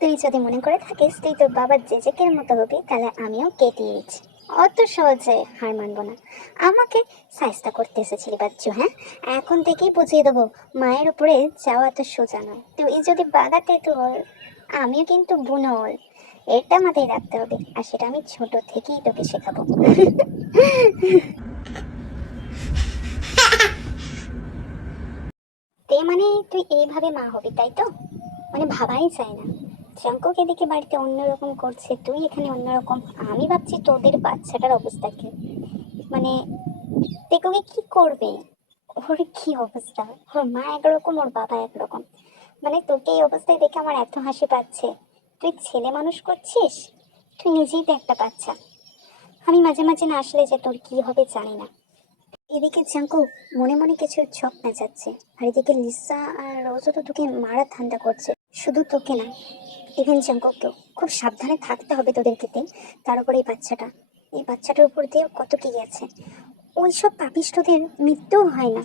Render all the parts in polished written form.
তুই যদি মনে করে থাকিস তুই তোর বাবার জেজেকের মতো হবি, তাহলে আমিও কেটিএইচ। অত সহজে হার মানবো না। আমাকে সাইজটা করতে এসেছিলি বাচ্চু, হ্যাঁ? এখন থেকেই বুঝিয়ে দেবো, মায়ের উপরে যাওয়া তো সোজা নয়। তুই যদি বাগাতে তোর, আমিও কিন্তু বুনোল। এটা মাথায় রাখতে হবে, আর সেটা আমি ছোট থেকেই তোকে শেখাবো। তে মানে তুই এইভাবে মা হবি, তাই তো? মানে ভাবাই যায় না, জাঙ্কুক এদিকে বাড়িতে অন্যরকম করছে, তুই এখানে অন্যরকম। আমি ভাবছি তোদের বাচ্চাটার অবস্থা কি। মানে দেখোগে কি করবে, ওর কি অবস্থা। ওর মা একরকম, ওর বাবা একরকম। মানে তোকে এই অবস্থায় দেখে আমার এত হাসি পাচ্ছে। তুই ছেলে মানুষ করছিস, তুই নিজেই তো একটা বাচ্চা। আমি মাঝে মাঝে না আসলে যে তোর কি হবে জানি না। এদিকে জাঙ্কু মনে মনে কিছু ছক মেজাচ্ছে, আর এদিকে লিসা আর রোজও তো তোকে মারা ঠান্ডা করছে। শুধু তোকে না, ইভেন জাঙ্কুকেও খুব সাবধানে থাকতে হবে তোদেরকে। তার উপরে এই বাচ্চাটার উপর দিয়ে কত কি গেছে। ওইসব পাপিষ্ঠদের মৃত্যু হয় না,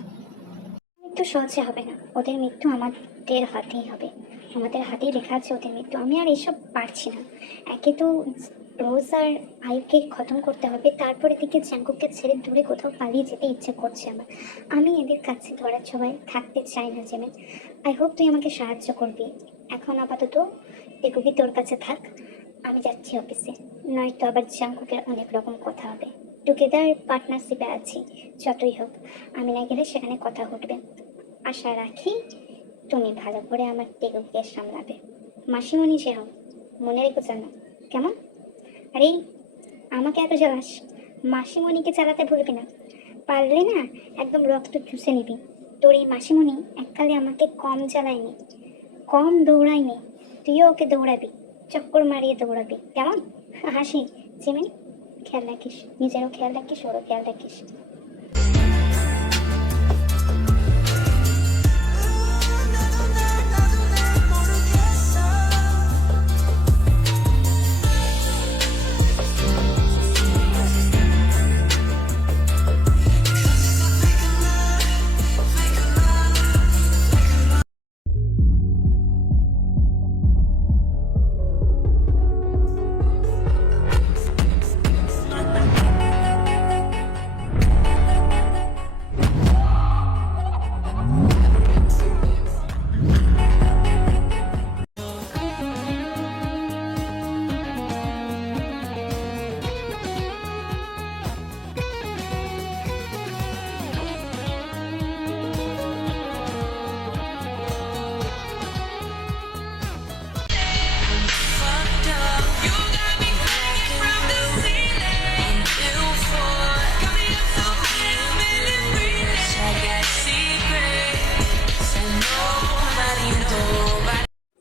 মৃত্যু সহজে হবে না। ওদের মৃত্যু আমাদের হাতেই হবে, আমাদের হাতেই লেখা আছে ওদের মৃত্যু। আমি আর এসব পারছি না। একে তো রোজ আর আয়ুকে খতম করতে হবে, তারপরে দিকে জাঙ্কুককে ছেড়ে দূরে কোথাও পালিয়ে যেতে ইচ্ছে করছে আমার। আমি এদের কাছে ধরার সবাই থাকতে চাই না জেমে। আই হোপ তুই আমাকে সাহায্য করবি। এখন আপাতত দেখবি তোর কাছে থাক, আমি যাচ্ছি অফিসে। নয়তো আবার জাঙ্কুকের অনেক রকম কথা হবে। টুগেদার পার্টনারশিপে আছি, যতই হোক আমি না গেলে সেখানে কথা ঘটবে। আশা রাখি তুমি ভালো করে আমার টেকুকে সামলাবে। মাসিমণি সে হোক, মনে রেখো জানো, কেমন? আরে আমাকে এত জ্বালাস, মাসিমণিকে চালাতে ভুলবি না। পারলে না একদম রক্ত চুষে নিবি। তোর এই মাসিমণি এককালে আমাকে কম জ্বালায়নি, কম দৌড়ায়নি। তুইও ওকে দৌড়াবি, চক্কর মারিয়ে দৌড়াবি, কেমন? হাসি জিমিন। খেয়াল রাখিস, নিজেরও খেয়াল রাখিস, ওরও খেয়াল রাখিস।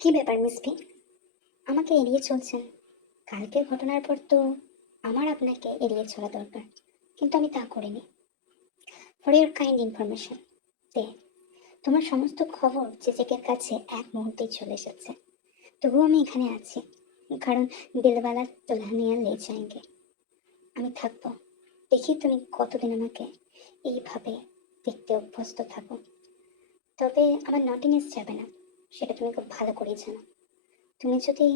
কি ব্যাপার মিসপি, আমাকে এড়িয়ে চলছেন? কালকের ঘটনার পর তো আমার আপনাকে এড়িয়ে চলা দরকার, কিন্তু আমি তা করিনি। ফর ইউর কাইন্ড ইনফরমেশন, দে, তোমার সমস্ত খবর চেচেকের কাছে এক মুহূর্তেই চলে এসেছে। তবুও আমি এখানে আছি, কারণ দিলওয়ালা দুলহানিয়া লে যায়েঙ্গে। আমি থাকবো, দেখি তুমি কতদিন আমাকে এইভাবে দেখতে অভ্যস্ত থাকো। তবে আমার নটিনেস যাবে না, সেটা তুমি খুব ভালো করেই জানো। তুমি যদি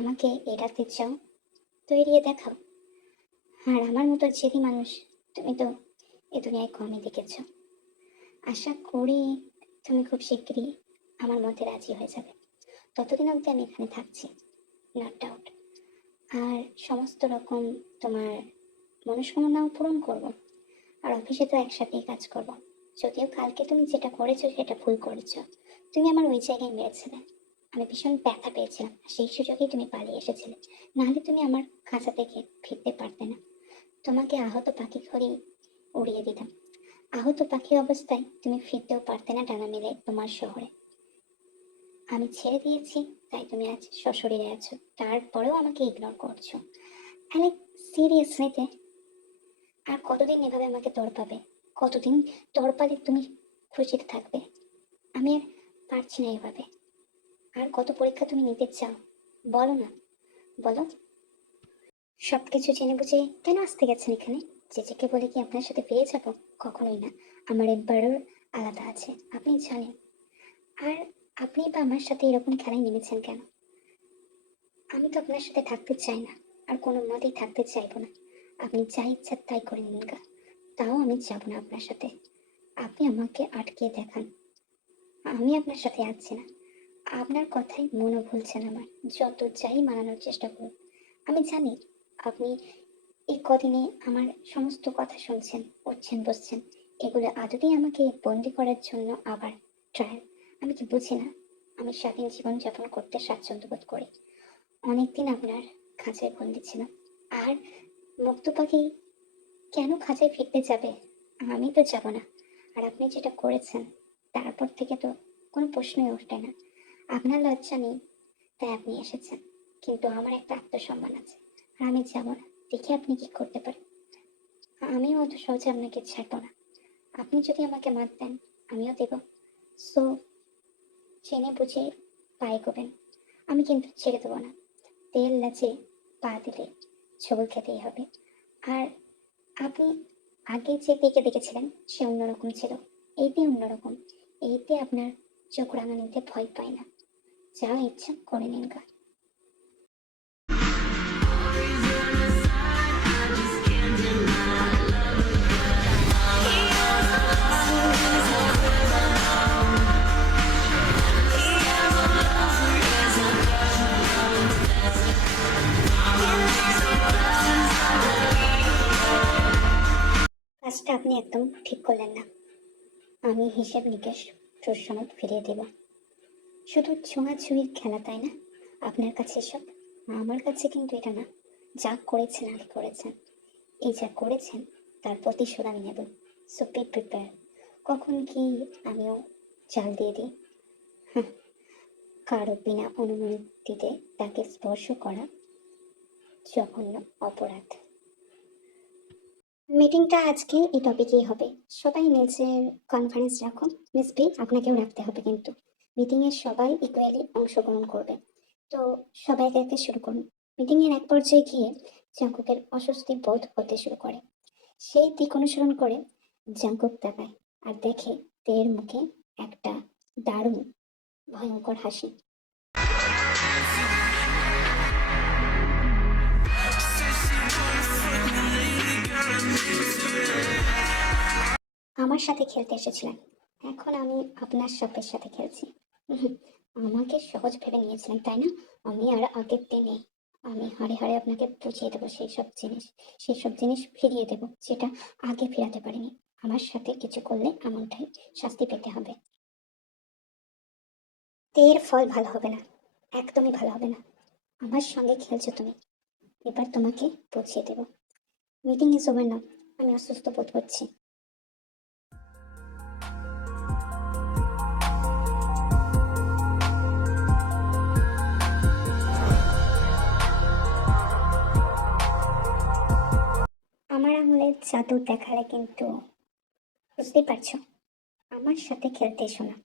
আমাকে এড়াতে চাও তো এড়িয়ে দেখাও। আর আমার মতো জেদি মানুষ তুমি তো এ দুনিয়ায় কমই দেখেছ। আশা করি তুমি খুব শিগগিরই আমার মধ্যে রাজি হয়ে যাবে। ততদিন অবধি আমি এখানে থাকছি, নট ডাউট। আর সমস্ত রকম তোমার মনস্কামনাও পূরণ করব। আর অফিসে তো একসাথেই কাজ করব। যদিও কালকে তুমি যেটা করেছো সেটা ভুল করেছো, তুমি আমার ওই জায়গায় মেরেছিলে। আমি ভীষণ ব্যথা পেয়েছিলাম, আর সেই সুযোগেই তুমি পালিয়ে এসেছিলে। নাহলে তুমি আমার খাঁচা থেকে ফিরতে পারতে না। তোমাকে আহত পাখি করেই উড়িয়ে দিতাম। আহত পাখি অবস্থায় তুমি ফিরতেও পারতে না ডানা মেলে তোমার শহরে। আমি ছেড়ে দিয়েছি, তাই তুমি আজ সশরীরে আছো, তারপরেও আমাকে ইগনোর করছো। আরে সিরিয়াসলিতে, আর কতদিন এভাবে আমাকে তড়পাবে? কতদিন তড়পালে তুমি খুশিতে থাকবে? আমি আর পারছি না এভাবে। আর কত পরীক্ষা তুমি নিতে চাও বলো না, বলো। সবকিছু জেনে বুঝে কেন আসতে গেছেন এখানে? চেচেকে বলে কি আপনার সাথে পেয়ে যাব? কখনোই না। আমার একবারও আলাদা আছে, আপনি জানেন। আর আপনি বা আমার সাথে এরকম খেলায় নেমেছেন কেন? আমি তো আপনার সাথে থাকতে চাই না, আর কোনো মতেই থাকতে চাইবো না। আপনি যা ইচ্ছা তাই করে নিন গা, তাও আমি যাব না আপনার সাথে। আপনি আমাকে আটকে দেখান, আমি আপনার সাথে আছি না। আপনার কথাই মনে ভুলছেন আমার, যত যাই মানানোর চেষ্টা করুন। আমি জানি আপনি এই কদিনে আমার সমস্ত কথা শুনছেন, উঠছেন বসছেন, এগুলো আদতেই আমাকে বন্দি করার জন্য আবার ট্রায়াল। আমি কি বুঝি না আমি স্বাধীন জীবন যাপন করতে স্বাচ্ছন্দ্য বোধ করি? অনেকদিন আপনার খাঁচায় বন্দি ছিলাম, আর মুক্ত পাখি কেন খাঁচায় ফিরতে যাবে? আমি তো যাব না। আর আপনি যেটা করেছেন তারপর থেকে তো কোনো প্রশ্নই ওঠে না। আপনার লজ্জা নেই তাই আপনি এসেছেন, কিন্তু আমার একটা আত্মসম্মান আছে, আর আমি যাব না। দেখি আপনি কি করতে পারেন। আমিও অত সহজে আপনাকে ছাড়বো না। আপনি যদি আমাকে মার দেন আমিও দেব। সো চেনে বুঝে পায়ে গোবেন, আমি কিন্তু ছেড়ে দেবো না। তেল লাচে পা দিলে ছবল খেতেই হবে। আর আপনি আগে যে দিকে দেখেছিলেন সে অন্যরকম ছিল, এইতে অন্যরকম। এইতে আপনার চোখ রাঙানিতে ভয় পায় না, যা ইচ্ছা করে নিন গা। কাজটা আপনি একদম ঠিক করলেন না। আমি হিসেব নিকেশ সুসময় ফিরিয়ে দেব। শুধু ছোঁয়াছুঁয়ির খেলা, তাই না আপনার কাছে এসব? আমার কাছে কিন্তু এটা না। যা করেছেন আগে করেছেন, এই যা করেছেন তার প্রতিশোধ আমি নেব। So B prepare. কখন কি আমিও চাল দিয়ে দিই। হ্যাঁ, কারো বিনা অনুমতিতে তাকে স্পর্শ করা জঘন্য অপরাধ। মিটিংটা আজকে এই টপিকেই হবে। সবাই নিজের কনফারেন্স রাখুন। মিস বি, আপনাকেও রাখতে হবে কিন্তু। মিটিংয়ে সবাই ইকুয়ালি অংশগ্রহণ করবে। তো সবাই একে একে শুরু করুন। মিটিংয়ের এক পর্যায়ে গিয়ে জাঙ্কুকের অস্বস্তি বোধ হতে শুরু করে। সেই দিক অনুসরণ করে জাঙ্কুক তাকায় আর দেখে তের মুখে একটা দারুণ ভয়ঙ্কর হাসি। আমার সাথে খেলতে এসেছিলেন, এখন আমি আপনার সাপের সাথে খেলছি। উহুম, আমাকে সহজ ভেবে নিয়েছিলেন তাই না? আমি আর আগের দিনে আমি হাড়ে হাড়ে আপনাকে বুঝিয়ে দেবো সেই সব জিনিস ফিরিয়ে দেবো যেটা আগে ফেরাতে পারিনি। আমার সাথে কিছু করলে এমনটাই শাস্তি পেতে হবে। এর ফল ভালো হবে না, একদমই ভালো হবে না। আমার সঙ্গে খেলছো তুমি, এবার তোমাকে বুঝিয়ে দেবো। মিটিং ইজ ওভার নাও, আমি অসুস্থ বোধ করছি। আমার আঙুলের জাদু দেখালে কিন্তু বুঝতেই পারছো, আমার সাথে খেলতে এসো না।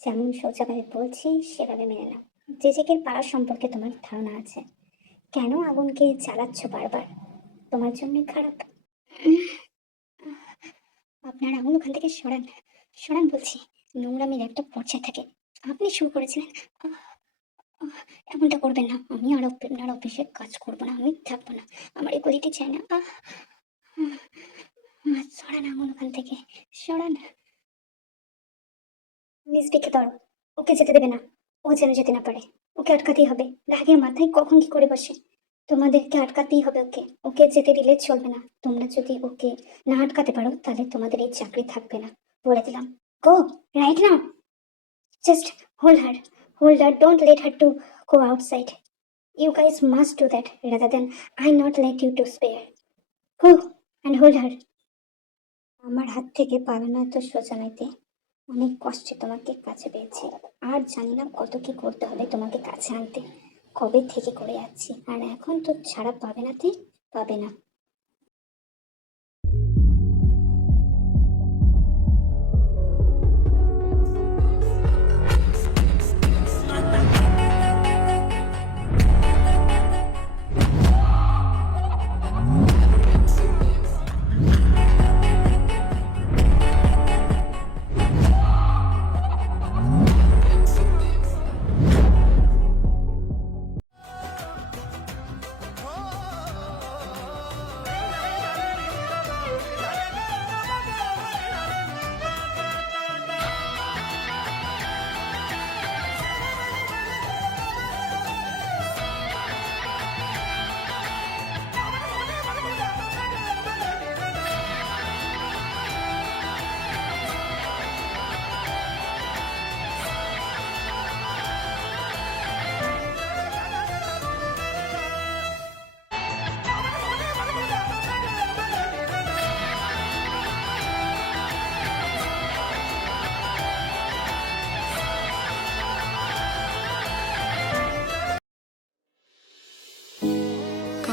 যেমন সোজাভাবে বলছি সেভাবে মেনে নাও। জেজেকের পাওয়ার সম্পর্কে তোমার ধারণা আছে। কেন আগুনকে জ্বালাচ্ছ বারবার? তোমার জন্য খারাপ। উম, আপনার আঙুল ওখান থেকে সরান, সরান বলছি। নোংরামির একটা পর্যায়ে থাকে। আপনি শুরু করেছিলেন। আহ, আহ, এমনটা করবেন না। আমি আর আপনার অফিসে কাজ করবো না, আমি থাকবো না। আমার এই গলিটি চাই না। সরান আঙুল ওখান থেকে, সরান। মিসবিকে ধরো, ওকে যেতে দেবে না। ও যেন যেতে না পারে। ওকে আটকাতেই হবে। রাগের মাথায় কখন কি করে বসে। তোমাদেরকে আটকাতেই হবে ওকে। ওকে যেতে দিলে চলবে না। তোমরা যদি ওকে না আটকাতে পারো তাহলে তোমাদের এই চাকরি থাকবে না, বলে দিলাম। Go right now. Just hold her, don't let her to go outside. You guys must do that rather than I not let you to spare. হু অ্যান্ড হোল্ড হার। আমার হাত থেকে পালানো এত সোজা নইতে। অনেক কষ্টে তোমাকে কাছে পেয়েছি, আর জানি না কত কি করতে হবে তোমাকে কাছে আনতে। কবে থেকে করে যাচ্ছি, আর এখন তো ছাড়া পাবে না, পাবে না।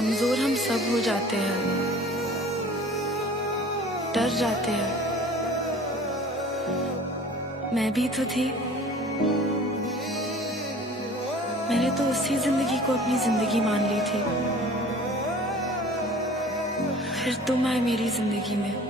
कमजोर हम सब हो जाते हैं, डर जाते हैं। मैं भी तो थी। मैंने तो उसी जिंदगी को अपनी जिंदगी मान ली थी। फिर तुम आए मेरी जिंदगी में।